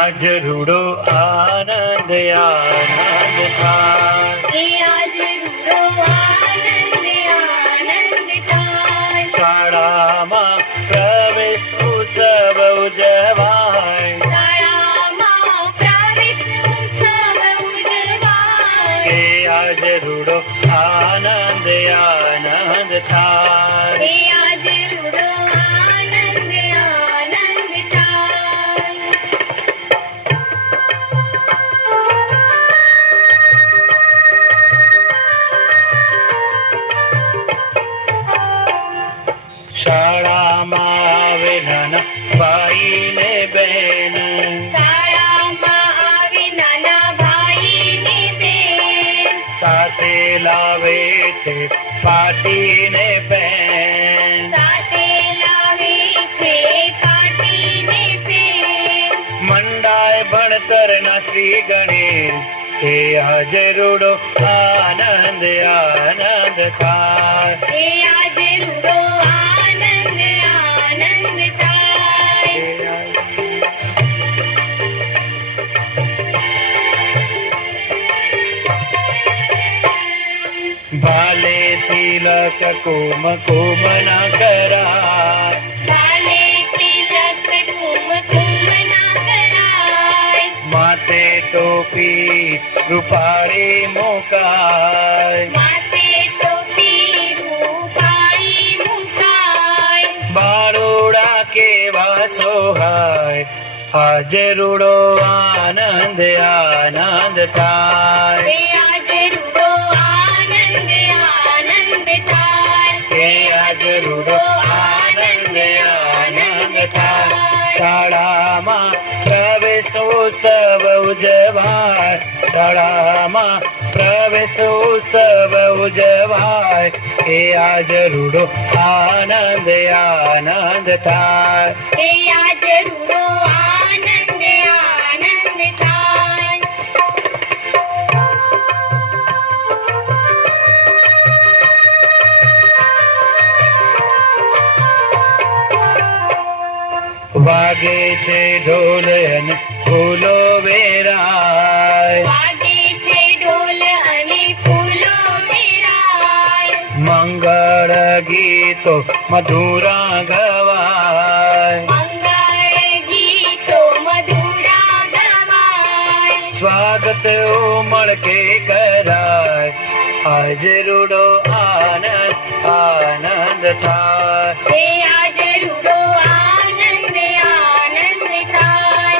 આજ રૂડો આનંદ આનંદ થાય, આજ રૂડો આનંદ આનંદ થાય, શાળામાં પ્રવેશ ઉત્સવ ઉજવાય, શાળામાં પ્રવેશ ઉત્સવ ઉજવાય, આજ રૂડો આનંદ આનંદ થાય, આજ રૂડો આનંદ આનંદ થાય. શાળામાં આવે નાના ભાઈ ને બહેન, શાળામાં આવે નાના ભાઈ ને બેન, સાથે લાવે છે પાટી ને પેન, સાથે લાવે છે પાટી ને પેન, મંડાય ભણતરના શ્રી ગણેશ, આજ રૂડો આનંદ આનંદ થાય, આજ રૂડો આનંદ આનંદ થાય. ભાલે તિલક કુમ કુમ ના કરાય, ભાલે તિલક કુમકુમ ના કરાય, માથે ટોપી રૂપાળી મુકાય, માથે ટોપી રૂપાળી મુકાય, બાળોડા કેવા સોહાય, આજ રૂડો આનંદ આનંદ થાય, આજ રૂડો આનંદ આનંદ થાય, આજ રૂડો આનંદ આનંદ થાય, શાળામાં પ્રવેશ ઉત્સવ ઉજવાય, શાળામાં પ્રવેશ ઉત્સવ ઉજવાય, આજ રૂડો આનંદ આનંદ થાય, આજ રૂડો આનંદ આનંદ થાય. વાગે છે ઢોલ અને ફૂલો વેરાય, વાગે છે ઢોલ અને ફૂલો વેરાય, મંગળ ગીતો મધુરા ગવાય, મંગળ ગીતો મધુરા ગવાય, સ્વાગત ઉમળકે કરાય, આજ રૂડો આનંદ આનંદ થાય, આજ રૂડો આનંદ આનંદ થાય,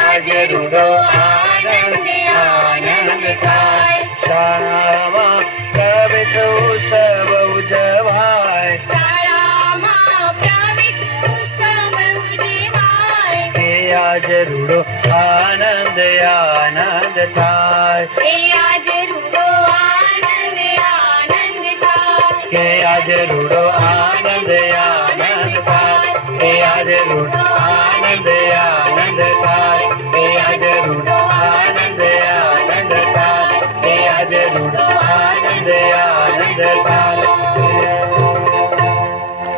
આજ રૂડો આનંદ આનંદ થાય, શાળામાં પ્રવેશ ઉત્સવ ઉજવાય, શાળામાં પ્રવેશ ઉત્સવ ઉજવાય, આજ રૂડો આનંદ આનંદ થાય, આજ રૂડો આનંદ આનંદ થાય, આજ રૂડો આનંદ આનંદ થાય, આજ રૂડો